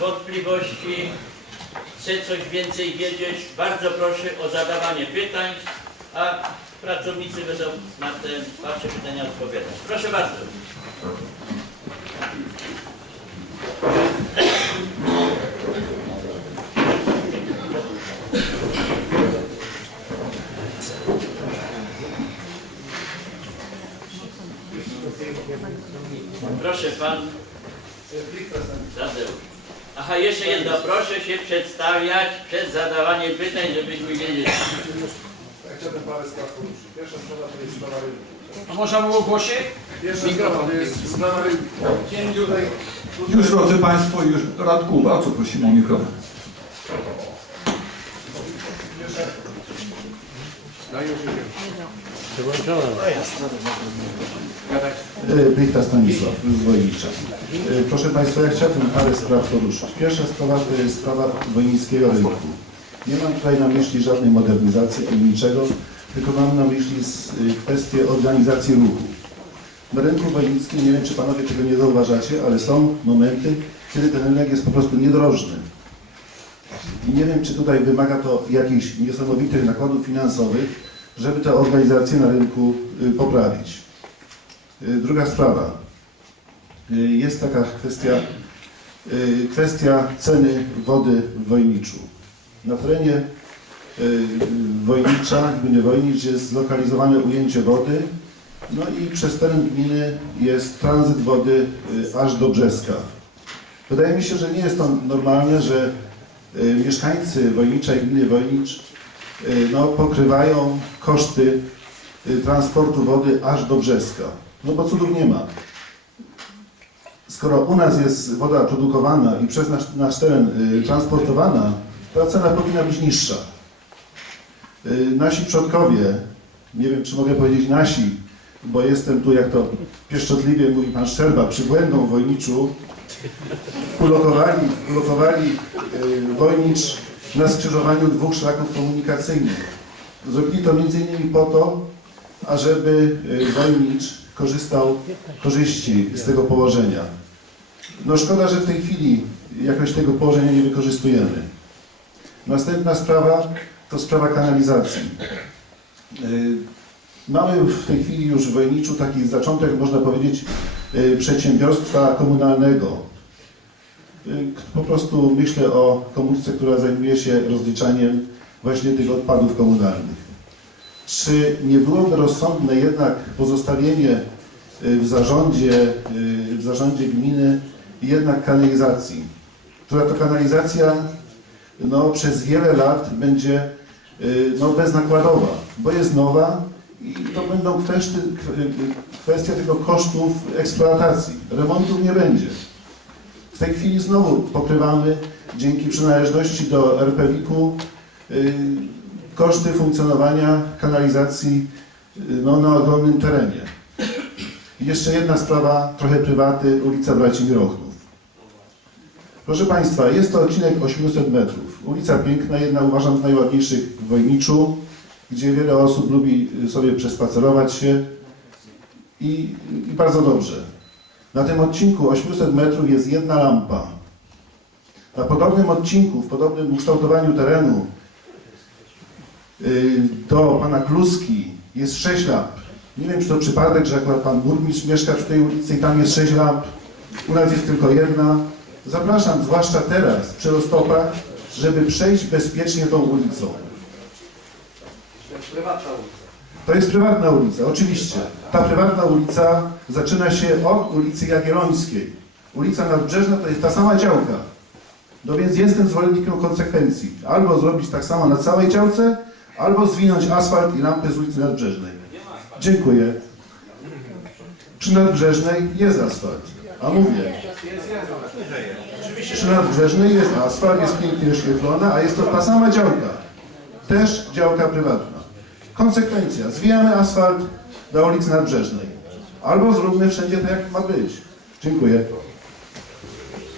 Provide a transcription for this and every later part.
wątpliwości, chce coś więcej wiedzieć, bardzo proszę o zadawanie pytań, a pracownicy będą na te Wasze pytania odpowiadać. Proszę bardzo. Proszę pan. Tadeusz. Aha, jeszcze jedno, proszę się przedstawiać przed zadawaniem pytań, żebyśmy wiedzieli. Ja chciałbym parę spraw poruszyć. Pierwsza sprawa to jest sprawa rynku. A można było głośniej? Pierwsza sprawa to jest sprawa rynku. Tutaj, Już drodzy Państwo, już Radku, bardzo prosimy o mikrofon. Plichta Stanisław z Wojnicza. E, Proszę Państwa, ja chciałbym parę spraw poruszyć. Pierwsza sprawa to jest sprawa wojnickiego rynku. Nie mam tutaj na myśli żadnej modernizacji ani niczego, tylko mam na myśli y, kwestię organizacji ruchu. Na rynku wojnickim, nie wiem czy Panowie tego nie zauważacie, ale są momenty, kiedy ten rynek jest po prostu niedrożny. I nie wiem, czy tutaj wymaga to jakichś niesamowitych nakładów finansowych, żeby tę organizację na rynku y, poprawić. Y, Druga sprawa. Y, Jest taka kwestia, y, kwestia ceny wody w Wojniczu. Na terenie y, Wojnicza, gminy Wojnicz jest zlokalizowane ujęcie wody, no i przez teren gminy jest tranzyt wody aż do Brzeska. Wydaje mi się, że nie jest to normalne, że mieszkańcy Wojnicza i gminy Wojnicz no, pokrywają koszty transportu wody aż do Brzeska. No bo cudów nie ma. Skoro u nas jest woda produkowana i przez nasz, nasz teren y, transportowana, to cena powinna być niższa. Y, nasi przodkowie, nie wiem czy mogę powiedzieć nasi, bo jestem tu, jak to pieszczotliwie mówi pan Szczerba, przybłędą w Wojniczu, ulokowali, ulokowali y, Wojnicz na skrzyżowaniu dwóch szlaków komunikacyjnych. Zrobili to między innymi po to, ażeby Wojnicz korzystał korzyści z tego położenia. No szkoda, że w tej chwili jakoś tego położenia nie wykorzystujemy. Następna sprawa to sprawa kanalizacji. Y, Mamy w tej chwili już w Wojniczu taki zaczątek, można powiedzieć, y, przedsiębiorstwa komunalnego. Y, Po prostu myślę o komórce, która zajmuje się rozliczaniem właśnie tych odpadów komunalnych. Czy nie byłoby rozsądne jednak pozostawienie w zarządzie, w zarządzie gminy jednak kanalizacji, która to kanalizacja no, przez wiele lat będzie y, no, beznakładowa, bo jest nowa i to będą kwestie, kwestia tylko kosztów eksploatacji. Remontów nie będzie. W tej chwili znowu pokrywamy dzięki przynależności do RPWiK-u y, koszty funkcjonowania kanalizacji y, no, na ogromnym terenie. Jeszcze jedna sprawa, trochę prywaty, ulica Braci Mirochnów. Proszę Państwa, jest to odcinek 800 metrów. Ulica piękna, jedna uważam z najładniejszych w Wojniczu, gdzie wiele osób lubi y, sobie przespacerować się i, i bardzo dobrze. Na tym odcinku 800 metrów jest jedna lampa. Na podobnym odcinku, w podobnym ukształtowaniu terenu y, do pana Kluski jest 6 lamp. Nie wiem, czy to przypadek, że akurat pan burmistrz mieszka w tej ulicy i tam jest 6 lamp. U nas jest tylko jedna. Zapraszam, zwłaszcza teraz, przy roztopach, żeby przejść bezpiecznie tą ulicą. to jest prywatna ulica. To jest prywatna ulica, oczywiście. Ta prywatna ulica zaczyna się od ulicy Jagiellońskiej. Ulica Nadbrzeżna to jest ta sama działka. No więc jestem zwolennikiem konsekwencji. Albo zrobić tak samo na całej działce, albo zwinąć asfalt i lampy z ulicy Nadbrzeżnej. Dziękuję. Przy Nadbrzeżnej jest asfalt. A mówię, przy Nadbrzeżnej jest asfalt, jest pięknie oświetlona, a jest to ta sama działka. Też działka prywatna. Konsekwencja. Zwijamy asfalt do ulicy Nadbrzeżnej. Albo zróbmy wszędzie tak, jak ma być. Dziękuję.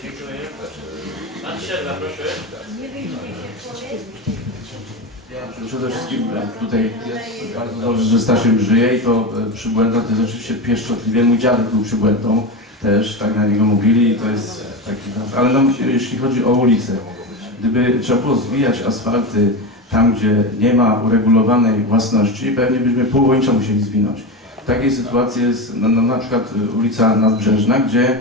Dziękuję. Pan Szczerba, proszę. Przede wszystkim e, tutaj bardzo dobrze, że Stasiem żyje i to e, przybłęda to jest oczywiście pieszczotliwie. Mój dziadek był przybłędą też, tak na niego mówili to jest taki. Ale nam, jeśli chodzi o ulicę, gdyby trzeba było zwijać asfalty tam, gdzie nie ma uregulowanej własności, pewnie byśmy pół Wojnicza musieli zwinąć. W takiej sytuacji jest no, no, na przykład ulica Nadbrzeżna, gdzie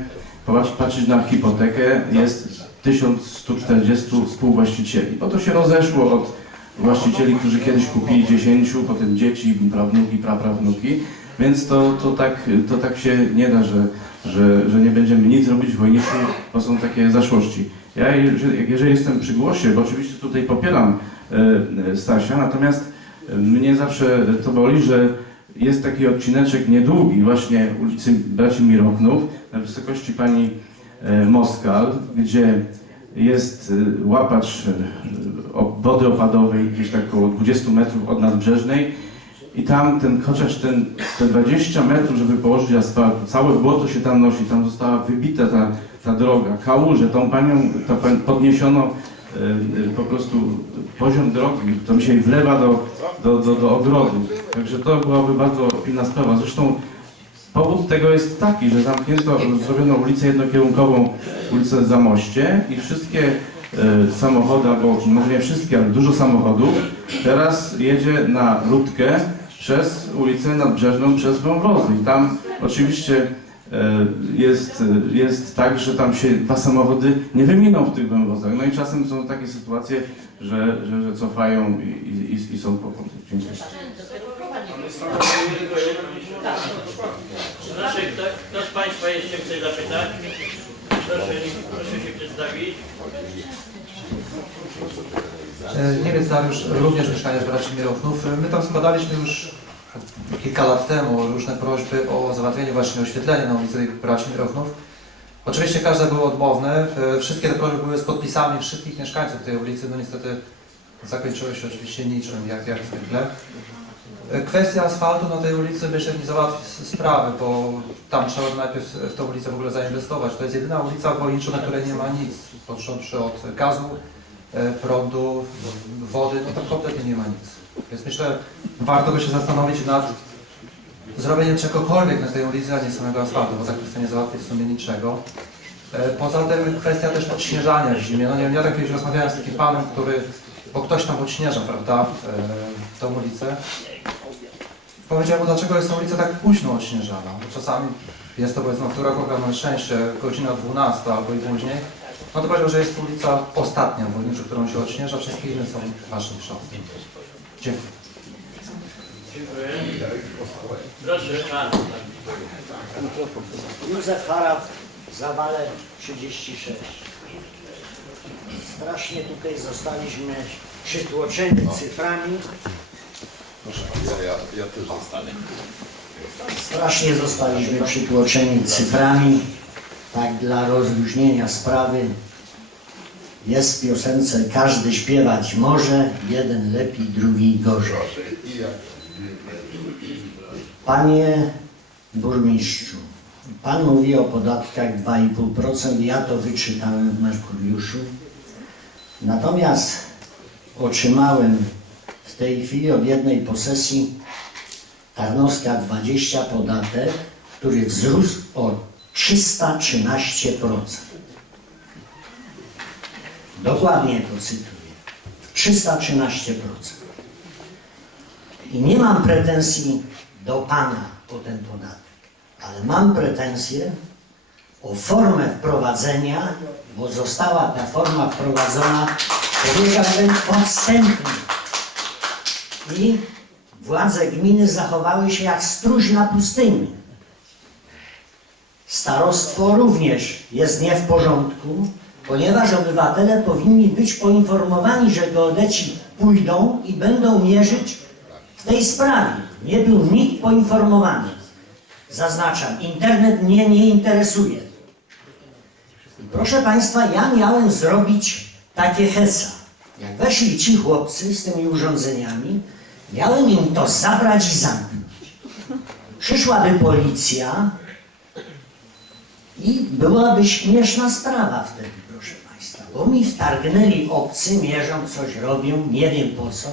patrzeć na hipotekę jest 1140 współwłaścicieli. Bo to się rozeszło od właścicieli, którzy kiedyś kupili 10, potem dzieci, prawnuki, praprawnuki, więc to, to, tak, to tak się nie da, że, że, że nie będziemy nic robić w Wojniczu, bo są takie zaszłości. Ja jeżeli, jestem przy głosie, bo oczywiście tutaj popieram e, e, Stasia, natomiast e, mnie zawsze to boli, że jest taki odcineczek niedługi właśnie ulicy Braci Mirochnów na wysokości pani Moskal, gdzie jest łapacz wody opadowej gdzieś tak około 20 metrów od nadbrzeżnej i tam ten, chociaż ten, te 20 metrów, żeby położyć asfalt, całe błoto się tam nosi, tam została wybita ta, ta droga, kałuże, tą panią, ta podniesiono e, e, po prostu poziom drogi, to mi się wlewa do, do, do, do ogrodu. Także to byłaby bardzo pilna sprawa. Zresztą powód tego jest taki, że zamknięto, zrobiono ulicę jednokierunkową, ulicę Zamoście i wszystkie e, samochody, albo może nie wszystkie, ale dużo samochodów teraz jedzie na Ludkę przez ulicę Nadbrzeżną, przez wąwozy. I tam oczywiście e, jest, jest tak, że tam się dwa samochody nie wyminą w tych wąwozach. No i czasem są takie sytuacje, że, że, że cofają i, i, i są kłopoty. Dziękuję. Proszę, kto, kto z Państwa jeszcze chce zapytać? Proszę, proszę się przedstawić. E, Niemiec Dariusz, również mieszkanie z braci Mirochnów. My tam składaliśmy już kilka lat temu różne prośby o załatwienie właśnie oświetlenia na ulicy braci Mirochnów. Oczywiście każde były odmowne. E, Wszystkie te prośby były z podpisami wszystkich mieszkańców tej ulicy. No niestety zakończyły się oczywiście niczym, jak, jak zwykle. E, Kwestia asfaltu na tej ulicy myślę nie załatwi sprawy, bo tam trzeba najpierw w tę ulicę w ogóle zainwestować. To jest jedyna ulica w na której nie ma nic, począwszy od gazu, e, prądu, wody, no tam kompletnie nie ma nic. Więc myślę, warto by się zastanowić nad zrobieniem czegokolwiek na tej ulicy, a nie samego asfaltu, bo za nie załatwi w sumie niczego. E, Poza tym kwestia też odśnieżania w zimie. No nie wiem, ja tak kiedyś rozmawiałem z takim panem, który, bo ktoś tam odśnieża, prawda, e, tą ulicę. Powiedziałem mu, dlaczego jest ta ulica tak późno odśnieżana. Bo czasami jest to powiedzmy, w którego mamy szczęście, godzina 12 albo i później. No to powiedział, że jest to ulica ostatnia w Wojniczu, którą się odśnieża, wszystkie inne są w waszym szoku. Dziękuję. Dziękuję. Proszę, Pan. Józef Harab, Zawale 36. Strasznie tutaj zostaliśmy przytłoczeni cyframi. Ja, ja, ja też zostanę. Strasznie zostaliśmy przytłoczeni cyframi. Tak dla rozluźnienia sprawy. Jest w piosence każdy śpiewać może, jeden lepiej, drugi gorzej. Panie burmistrzu, Pan mówi o podatkach 2,5%, ja to wyczytałem w Merkuriuszu. Natomiast otrzymałem w tej chwili od jednej posesji Tarnowska 20 podatek, który wzrósł o 313%. Dokładnie to cytuję. 313%. I nie mam pretensji do Pana o ten podatek, ale mam pretensje o formę wprowadzenia, bo została ta forma wprowadzona, powiedziałbym, podstępnie. I władze gminy zachowały się jak stróż na pustyni. Starostwo również jest nie w porządku, ponieważ obywatele powinni być poinformowani, że geodeci pójdą i będą mierzyć w tej sprawie. Nie był nikt poinformowany. Zaznaczam, internet mnie nie interesuje. I proszę Państwa, ja miałem zrobić takie heca. Jak weszli ci chłopcy z tymi urządzeniami, miałem im to zabrać i zamknąć. Przyszłaby policja i byłaby śmieszna sprawa wtedy, proszę Państwa, bo mi wtargnęli obcy, mierzą, coś robią, nie wiem po co.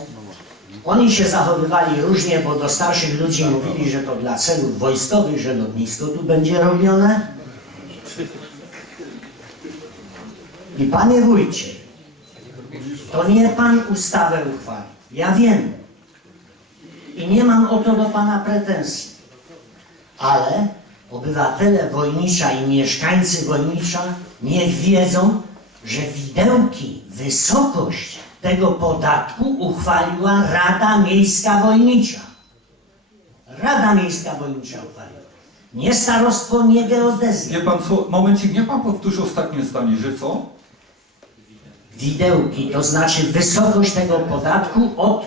Oni się zachowywali różnie, bo do starszych ludzi mówili, że to dla celów wojskowych, że lotnisko tu będzie robione. I panie wójcie, to nie pan ustawę uchwalił. Ja wiem. I nie mam o to do pana pretensji. Ale obywatele Wojnicza i mieszkańcy Wojnicza niech wiedzą, że widełki, wysokość tego podatku uchwaliła Rada Miejska Wojnicza. Rada Miejska Wojnicza uchwaliła. Nie starostwo, nie geodezja. Wie pan co, momencik, nie pan powtórzy ostatnie zdanie, że co? Widełki, to znaczy wysokość tego podatku od,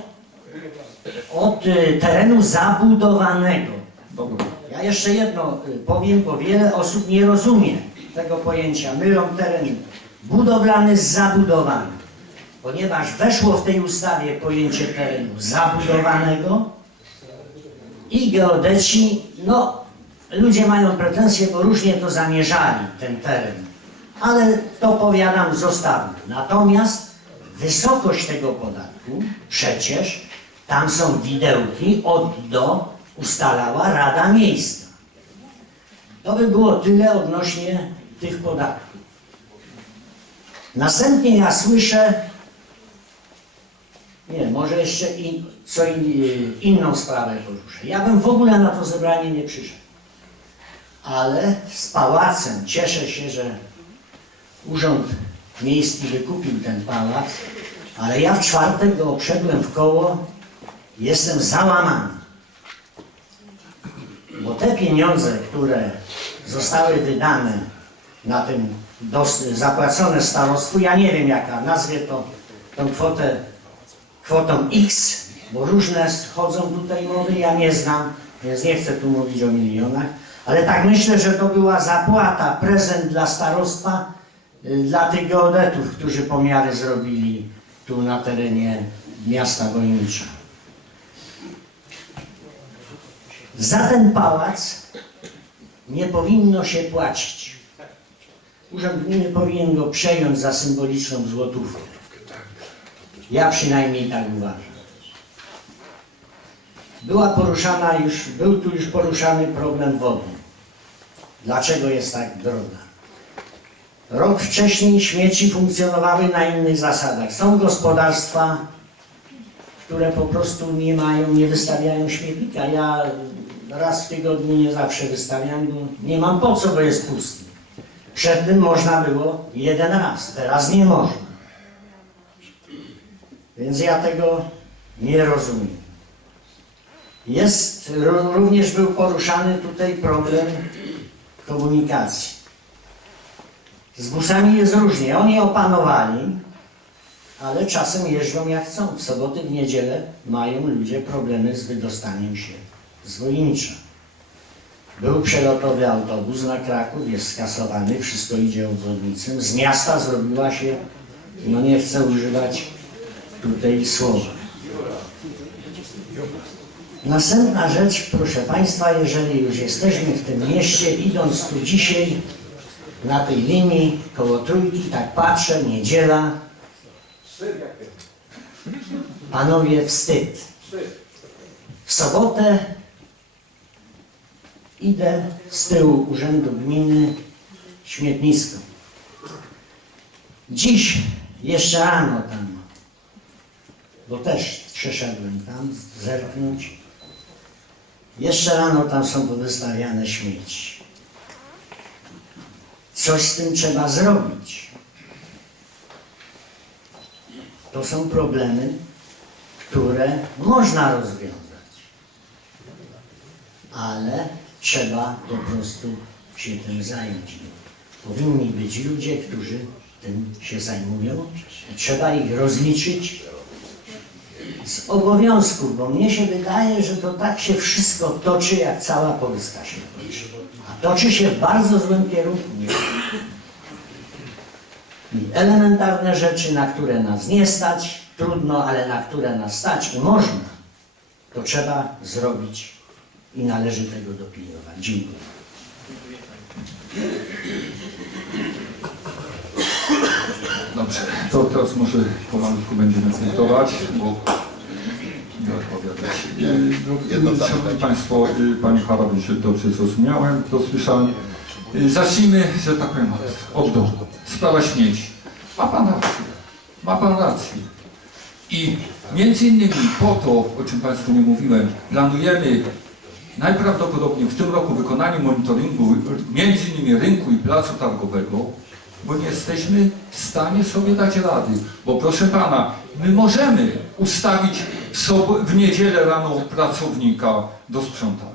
od y, terenu zabudowanego. Dobra. Ja jeszcze jedno y, powiem, bo wiele osób nie rozumie tego pojęcia. Mylą teren budowlany z zabudowanym. Ponieważ weszło w tej ustawie pojęcie terenu zabudowanego i geodeci, no ludzie mają pretensje, bo różnie to zamierzali, ten teren. Ale to powiadam, zostawmy. Natomiast wysokość tego podatku, przecież tam są widełki od do ustalała Rada Miejska. To by było tyle odnośnie tych podatków. Następnie ja słyszę, nie, może jeszcze in, co in, inną sprawę poruszę. Ja bym w ogóle na to zebranie nie przyszedł. Ale z pałacem cieszę się, że Urząd Miejski wykupił ten pałac, ale ja w czwartek go obszedłem w koło, jestem załamany. Bo te pieniądze, które zostały wydane na tym zapłacone starostwu, ja nie wiem jaka, nazwie to tą kwotę kwotą X, bo różne chodzą tutaj mowy, ja nie znam, więc nie chcę tu mówić o milionach, ale tak myślę, że to była zapłata, prezent dla starostwa, y, dla tych geodetów, którzy pomiary zrobili tu na terenie miasta Wojnicza. Za ten pałac nie powinno się płacić. Urząd Gminy powinien go przejąć za symboliczną złotówkę. Ja przynajmniej tak uważam. Była poruszana już, był tu już poruszany problem wodny. Dlaczego jest tak droga? Rok wcześniej śmieci funkcjonowały na innych zasadach. Są gospodarstwa, które po prostu nie mają, nie wystawiają śmietnika. Ja raz w tygodniu nie zawsze wystawiam, bo nie mam po co, bo jest pusty. Przed tym można było jeden raz, teraz nie można. Więc ja tego nie rozumiem. Jest, ró- również był poruszany tutaj problem komunikacji. Z busami jest różnie. Oni opanowali, ale czasem jeżdżą jak chcą. W soboty, w niedzielę mają ludzie problemy z wydostaniem się z. Był przelotowy autobus na Kraków, jest skasowany, wszystko idzie obwodnicą. Z miasta zrobiła się, no nie chcę używać tutaj słowa. Następna rzecz, proszę Państwa, jeżeli już jesteśmy w tym mieście, idąc tu dzisiaj na tej linii koło trójki, tak patrzę, niedziela, panowie, wstyd. W sobotę idę z tyłu Urzędu Gminy śmietnisko. Dziś, jeszcze rano tam, bo też przeszedłem tam zerknąć. Jeszcze rano tam są powystawiane śmieci. Coś z tym trzeba zrobić. To są problemy, które można rozwiązać. Ale trzeba po prostu się tym zająć. Powinni być ludzie, którzy tym się zajmują. Trzeba ich rozliczyć z obowiązków, bo mnie się wydaje, że to tak się wszystko toczy, jak cała Polska się toczy. A toczy się w bardzo złym kierunku. Elementarne rzeczy, na które nas nie stać, trudno, ale na które nas stać można, to trzeba zrobić i należy tego dopilnować. Dziękuję. Dobrze, to teraz może pomalutku będziemy punktować, bo nie odpowiadać. Szanowni Państwo, y, Panie się dobrze zrozumiałem, to słyszałem. Y, Zacznijmy, że tak powiem, od dołu. Sprawa śmieci. Ma pan rację. Ma pan rację. I między innymi po to, o czym Państwu nie mówiłem, planujemy najprawdopodobniej w tym roku wykonanie monitoringu między innymi rynku i placu targowego, bo nie jesteśmy w stanie sobie dać rady. Bo proszę Pana, my możemy ustawić w, sobo- w niedzielę rano pracownika do sprzątania.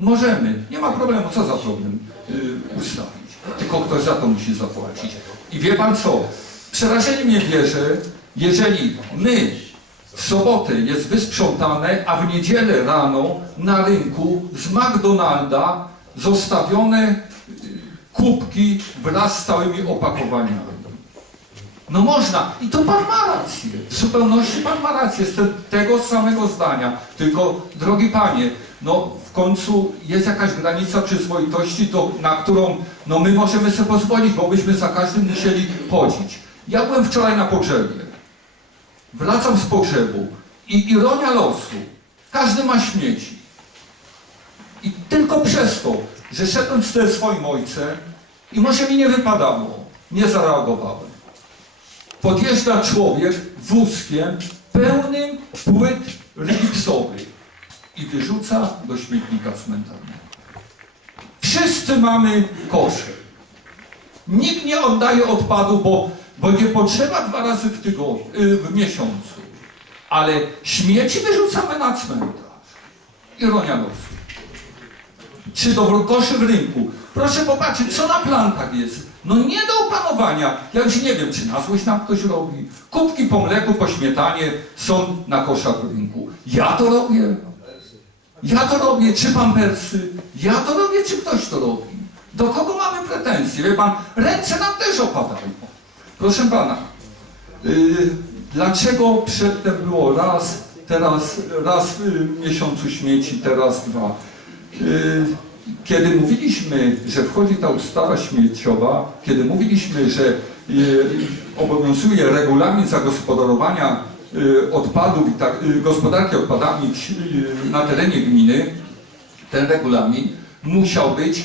Możemy, nie ma problemu, co za problem y, ustawić. Tylko ktoś za to musi zapłacić. I wie Pan co? Przerażenie mnie bierze, jeżeli my w sobotę jest wysprzątane, a w niedzielę rano na rynku z McDonalda zostawione y, kubki wraz z całymi opakowaniami. No można. I to Pan ma rację. W zupełności Pan ma rację. Jestem tego samego zdania. Tylko, drogi Panie, no w końcu jest jakaś granica przyzwoitości, do, na którą no my możemy sobie pozwolić, bo byśmy za każdym musieli chodzić. Ja byłem wczoraj na pogrzebie. Wracam z pogrzebu i ironia losu. Każdy ma śmieci. I tylko przez to, że szedłem z swoim ojcem i może mi nie wypadało, nie zareagowałem. Podjeżdża człowiek wózkiem pełnym płyt gipsowych i wyrzuca do śmietnika cmentarnego. Wszyscy mamy kosze. Nikt nie oddaje odpadu, bo, bo nie potrzeba dwa razy w tygodniu, y, w miesiącu. Ale śmieci wyrzucamy na cmentarz. Ironia losu. Czy do koszy w rynku. Proszę popatrzeć, co na plantach jest. No nie do opanowania. Ja już nie wiem, czy na złość nam ktoś robi. Kubki po mleku, po śmietanie są na koszach w rynku. Ja to robię. Ja to robię, czy pampersy. Ja to robię, czy ktoś to robi. Do kogo mamy pretensje? Wie pan, ręce nam też opadają. Proszę pana, yy, dlaczego przedtem było raz, teraz raz w miesiącu śmieci, teraz dwa? Yy, Kiedy mówiliśmy, że wchodzi ta ustawa śmieciowa, kiedy mówiliśmy, że yy, obowiązuje regulamin zagospodarowania odpadów i tak, gospodarki odpadami na terenie gminy, ten regulamin musiał być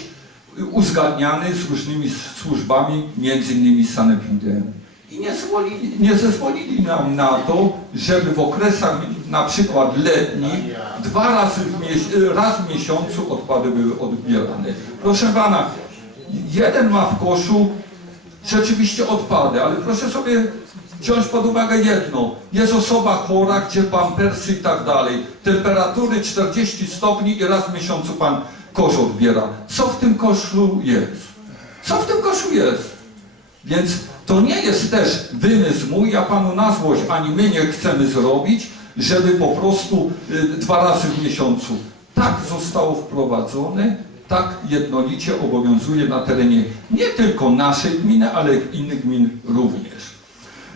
uzgadniany z różnymi służbami, między innymi z sanepidem. I nie zezwolili, nie zezwolili nam na to, żeby w okresach na przykład letnich dwa razy w, raz w miesiącu odpady były odbierane. Proszę pana, jeden ma w koszu rzeczywiście odpady, ale proszę sobie wziąć pod uwagę jedno. Jest osoba chora, gdzie pampersy i tak dalej. Temperatury 40 stopni i raz w miesiącu pan kosz odbiera. Co w tym koszu jest? Co w tym koszu jest? Więc to nie jest też wymysł mój, ja panu na złość, ani my nie chcemy zrobić, żeby po prostu y, dwa razy w miesiącu. Tak zostało wprowadzone, tak jednolicie obowiązuje na terenie nie tylko naszej gminy, ale innych gmin również.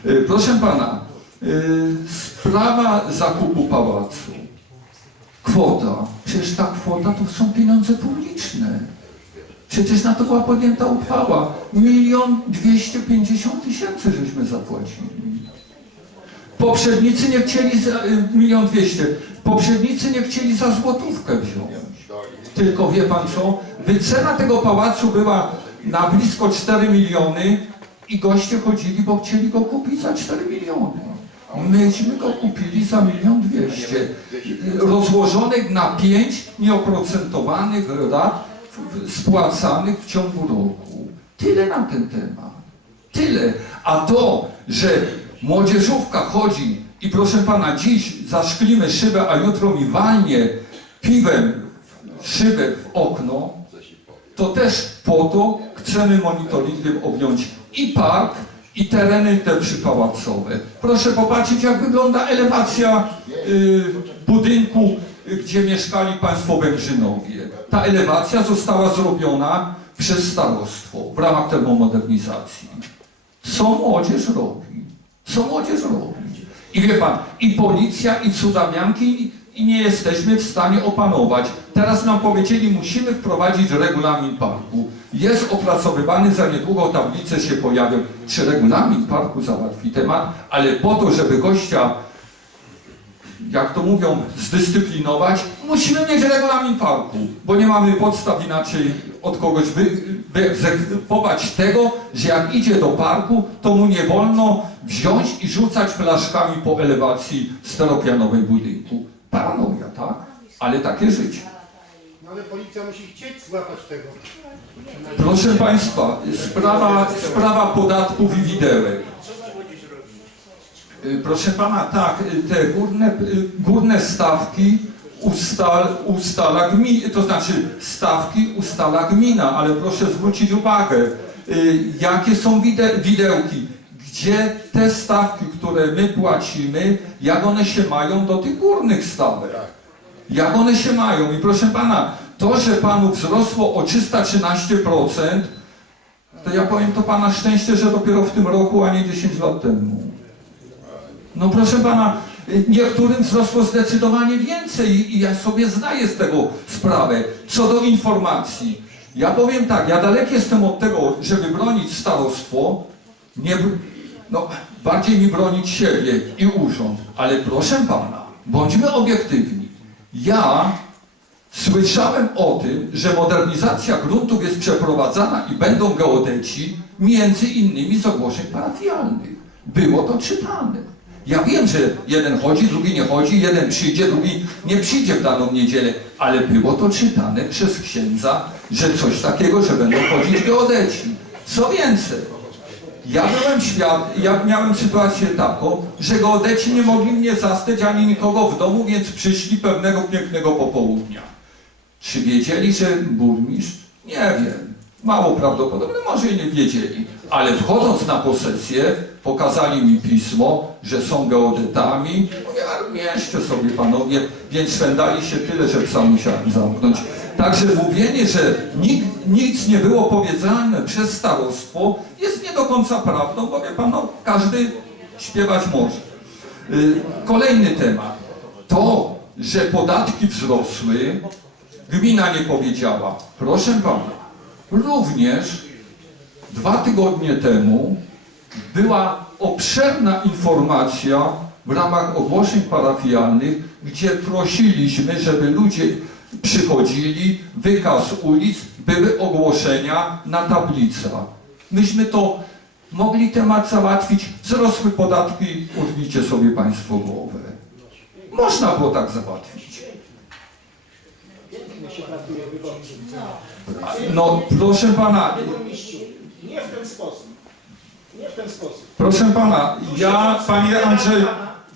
Y, Proszę pana, y, sprawa zakupu pałacu. Kwota. Przecież ta kwota to są pieniądze publiczne. Przecież na to była podjęta uchwała. Milion dwieście pięćdziesiąt tysięcy żeśmy zapłacili. Poprzednicy nie chcieli za, y, milion dwieście. Poprzednicy nie chcieli za złotówkę wziąć. Tylko wie pan co? Wycena tego pałacu była na blisko 4 miliony i goście chodzili, bo chcieli go kupić za 4 miliony. Myśmy go kupili za milion dwieście. Rozłożonych na pięć nieoprocentowanych rat spłacanych w ciągu roku. Tyle na ten temat. Tyle. A to, że młodzieżówka chodzi i proszę pana, dziś zaszklimy szybę, a jutro mi walnie piwem szybę w okno, to też po to chcemy monitoringiem objąć i park, i tereny te przypałacowe. Proszę popatrzeć, jak wygląda elewacja y, budynku, y, gdzie mieszkali Państwo Węgrzynowie. Ta elewacja została zrobiona przez starostwo w ramach termomodernizacji. Co młodzież robi? Co młodzież robi? I wie pan, i policja, i cudawianki, i nie jesteśmy w stanie opanować. Teraz nam powiedzieli, musimy wprowadzić regulamin parku. Jest opracowywany, za niedługo tablice się pojawią. Czy regulamin parku załatwi temat? Ale po to, żeby gościa jak to mówią, zdyscyplinować, musimy mieć regulamin parku, bo nie mamy podstaw inaczej od kogoś wy, wyegzekwować tego, że jak idzie do parku, to mu nie wolno wziąć i rzucać flaszkami po elewacji steropianowej budynku. Paranoja, tak? Ale takie życie. No ale policja musi chcieć złapać tego. Proszę Państwa, sprawa, sprawa podatków i widełek. Y, Proszę Pana, tak, y, te górne, y, górne stawki ustal, ustala gmina, to znaczy stawki ustala gmina, ale proszę zwrócić uwagę, jakie są wide, widełki, gdzie te stawki, które my płacimy, jak one się mają do tych górnych stawek. Jak one się mają? I proszę pana, to, że panu wzrosło o 313%, to ja powiem to pana szczęście, że dopiero w tym roku, a nie 10 lat temu. No proszę pana, niektórym wzrosło zdecydowanie więcej i ja sobie zdaję z tego sprawę. Co do informacji, ja powiem tak, ja daleki jestem od tego, żeby bronić starostwo, nie, no, bardziej mi bronić siebie i urząd, ale proszę pana, bądźmy obiektywni. Ja słyszałem o tym, że modernizacja gruntów jest przeprowadzana i będą geodeci między innymi z ogłoszeń parafialnych. Było to czytane. Ja wiem, że jeden chodzi, drugi nie chodzi, jeden przyjdzie, drugi nie przyjdzie w daną niedzielę, ale było to czytane przez księdza, że coś takiego, że będą chodzić geodeci. Co więcej, ja byłem świat, ja miałem sytuację taką, że geodeci nie mogli mnie zastać ani nikogo w domu, więc przyszli pewnego pięknego popołudnia. Czy wiedzieli, że burmistrz? Nie wiem. Mało prawdopodobne, może i nie wiedzieli. Ale wchodząc na posesję, pokazali mi pismo, że są geodetami. Mówię, a mieście sobie panowie, więc szwendali się tyle, że psa musiałem zamknąć. Także mówienie, że nikt, nic nie było powiedziane przez starostwo jest nie do końca prawdą, bo wie pan, no, każdy śpiewać może. Y, Kolejny temat. To, że podatki wzrosły, gmina nie powiedziała. Proszę pana, również dwa tygodnie temu była obszerna informacja w ramach ogłoszeń parafialnych, gdzie prosiliśmy, żeby ludzie przychodzili, wykaz ulic, były ogłoszenia na tablicach. Myśmy to mogli temat załatwić, wzrosły podatki, urwijcie sobie Państwo głowę. Można było tak załatwić. No, proszę Pana, nie w ten sposób. Proszę Pana, ja, Panie Andrzej,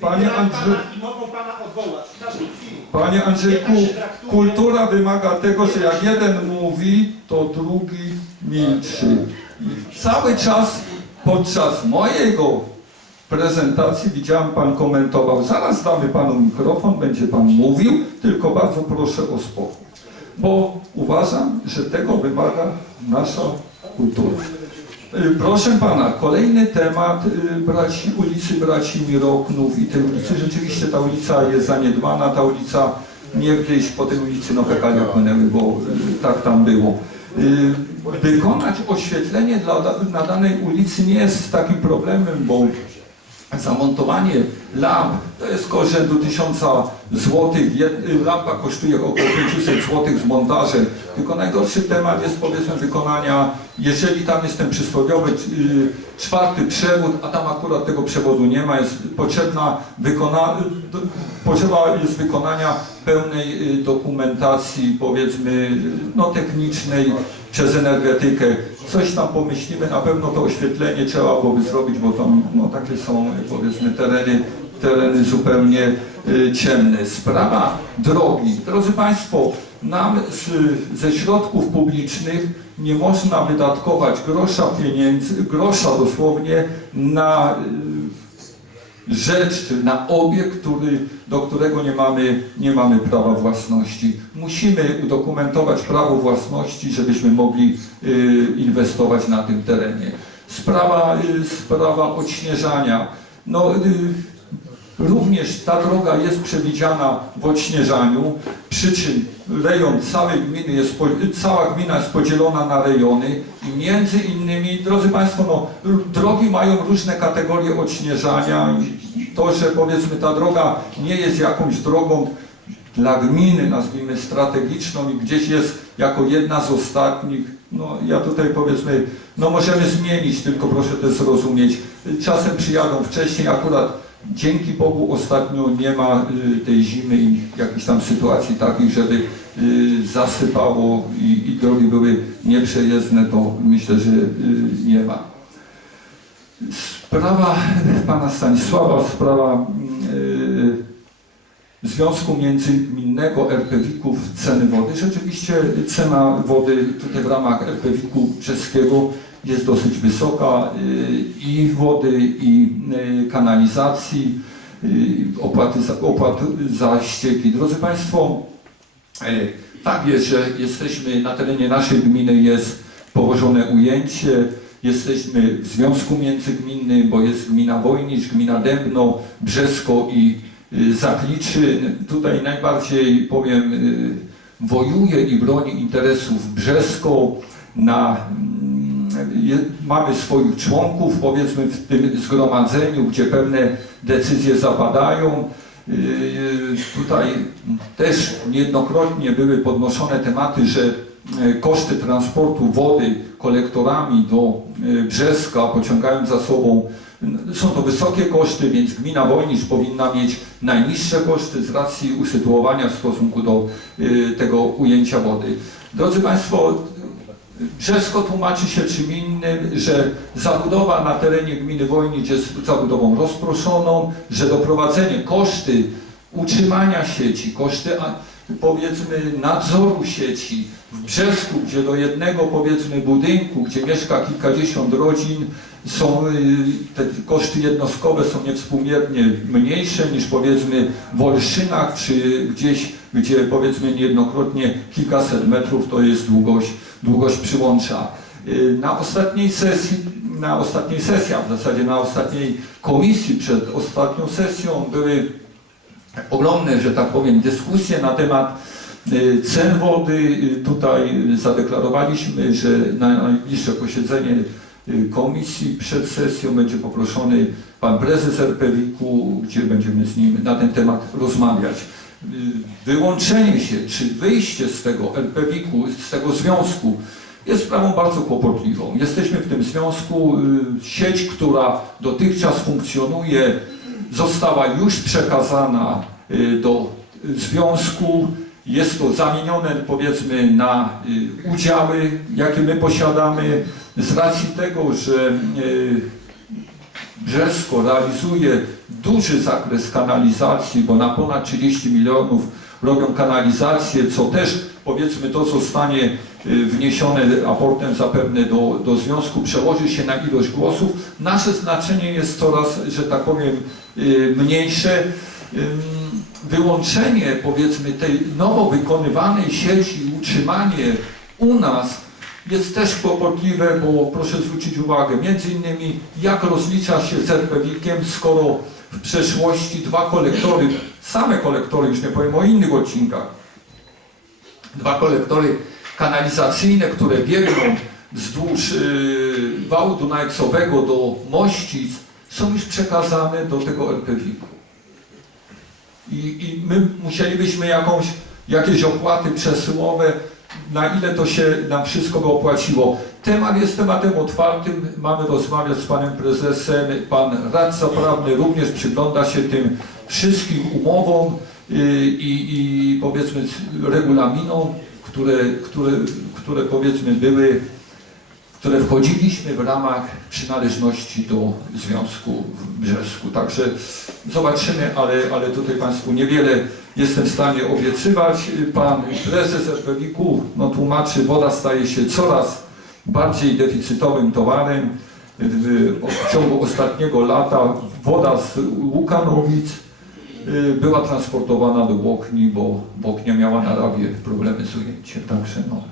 Panie Wybieram Andrzej, pana I mogą pana odwołać w każdej chwili. Panie Andrzejku, kultura wymaga tego, że jak jeden mówi, to drugi milczy. I cały czas podczas mojego prezentacji widziałem, Pan komentował, zaraz damy Panu mikrofon, będzie Pan mówił, tylko bardzo proszę o spokój. Bo uważam, że tego wymaga nasza kultura. Y, Proszę Pana, kolejny temat y, braci, ulicy Braci Miroknów i tej ulicy. Rzeczywiście ta ulica jest zaniedbana, ta ulica niegdyś po tej ulicy no fekalia płynęły, bo y, tak tam było. Wykonać oświetlenie dla, na danej ulicy nie jest takim problemem, bo zamontowanie lamp to jest koło rzędu 1000 zł. Lampa kosztuje około 500 zł z montażem. Tylko najgorszy temat jest powiedzmy wykonania, jeżeli tam jest ten przysłowiowy y, czwarty przewód, a tam akurat tego przewodu nie ma, jest potrzebna wykona, potrzeba jest wykonania pełnej y, dokumentacji powiedzmy y, no, technicznej przez energetykę. Coś tam pomyślimy, na pewno to oświetlenie trzeba byłoby zrobić, bo tam no, takie są y, powiedzmy tereny, tereny zupełnie y, ciemne. Sprawa drogi. Drodzy Państwo, nam ze środków publicznych nie można wydatkować grosza pieniędzy, grosza dosłownie na y, rzecz, na obiekt, który, do którego nie mamy, nie mamy prawa własności. Musimy udokumentować prawo własności, żebyśmy mogli y, inwestować na tym terenie. Sprawa, sprawa odśnieżania. No, Również ta droga jest przewidziana w odśnieżaniu, przy czym rejon całej gminy jest, cała gmina jest podzielona na rejony i między innymi, drodzy Państwo, no, drogi mają różne kategorie odśnieżania i to, że powiedzmy ta droga nie jest jakąś drogą dla gminy, nazwijmy strategiczną i gdzieś jest jako jedna z ostatnich, no ja tutaj powiedzmy, no możemy zmienić, tylko proszę to zrozumieć. Czasem przyjadą wcześniej, akurat dzięki Bogu ostatnio nie ma y, tej zimy i jakichś tam sytuacji takich, żeby y, zasypało i, i drogi były nieprzejezdne, to myślę, że y, nie ma. Sprawa pana Stanisława, sprawa Związku Międzygminnego RPWików ceny wody. Rzeczywiście cena wody tutaj w ramach RPWiku czeskiego jest dosyć wysoka y, i wody, i y, kanalizacji, y, opłaty za, opłat za ścieki. Drodzy Państwo, tak jest, że jesteśmy na terenie naszej gminy jest położone ujęcie, jesteśmy w związku międzygminnym, bo jest gmina Wojnicz, gmina Dębno, Brzesko i Zakliczyn. Tutaj najbardziej powiem wojuje i broni interesów Brzesko na mamy swoich członków, powiedzmy w tym zgromadzeniu, gdzie pewne decyzje zapadają. Yy, Tutaj też niejednokrotnie były podnoszone tematy, że e, koszty transportu wody kolektorami do Brzeska pociągają za sobą, są to wysokie koszty, więc gmina Wojnicz powinna mieć najniższe koszty z racji usytuowania w stosunku do tego ujęcia wody. Drodzy Państwo, Brzesko tłumaczy się czym innym, że zabudowa na terenie gminy Wojnicz jest zabudową rozproszoną, że doprowadzenie koszty utrzymania sieci, koszty powiedzmy nadzoru sieci w Brzesku, gdzie do jednego powiedzmy budynku, gdzie mieszka kilkadziesiąt rodzin, są y, te koszty jednostkowe są niewspółmiernie mniejsze niż powiedzmy w Olszynach, czy gdzieś, gdzie powiedzmy niejednokrotnie kilkaset metrów to jest długość, długość przyłącza. Y, Na ostatniej sesji, na ostatniej sesji, a w zasadzie na ostatniej komisji przed ostatnią sesją były ogromne, że tak powiem, dyskusje na temat y, cen wody. Y, Tutaj zadeklarowaliśmy, że na najbliższe posiedzenie komisji przed sesją będzie poproszony pan prezes RPWiK-u, gdzie będziemy z nim na ten temat rozmawiać. Y, Wyłączenie się, czy wyjście z tego RPWiK-u, z tego związku jest sprawą bardzo kłopotliwą. Jesteśmy w tym związku, y, sieć, która dotychczas funkcjonuje, została już przekazana y, do związku. Jest to zamienione powiedzmy na udziały, jakie my posiadamy. Z racji tego, że Brzesko realizuje duży zakres kanalizacji, bo na ponad 30 milionów robią kanalizację, co też powiedzmy to zostanie y, wniesione aportem zapewne do, do związku, przełoży się na ilość głosów. Nasze znaczenie jest coraz, że tak powiem, y, mniejsze. Wyłączenie powiedzmy tej nowo wykonywanej sieci i utrzymanie u nas jest też kłopotliwe, bo proszę zwrócić uwagę, między innymi jak rozlicza się z RPWikiem, skoro w przeszłości dwa kolektory, same kolektory, już nie powiem o innych odcinkach, dwa kolektory kanalizacyjne, które biegną wzdłuż yy, wału Dunajcowego do Mościc, są już przekazane do tego RPWiku. I, I my musielibyśmy jakąś, jakieś opłaty przesyłowe, na ile to się nam wszystko by opłaciło. Temat jest tematem otwartym, mamy rozmawiać z panem prezesem, pan radca prawny również przygląda się tym wszystkim umowom y, i, i powiedzmy regulaminom, które, które, które powiedzmy były, które wchodziliśmy w ramach przynależności do Związku w Brzesku. Także zobaczymy, ale, ale tutaj Państwu niewiele jestem w stanie obiecywać. Pan prezes RPWiK-u no, tłumaczy, woda staje się coraz bardziej deficytowym towarem. W, ciągu ostatniego lata woda z Łukanowic y, była transportowana do Bochni, bo Bochnia miała na rawie problemy z ujęciem. Także no,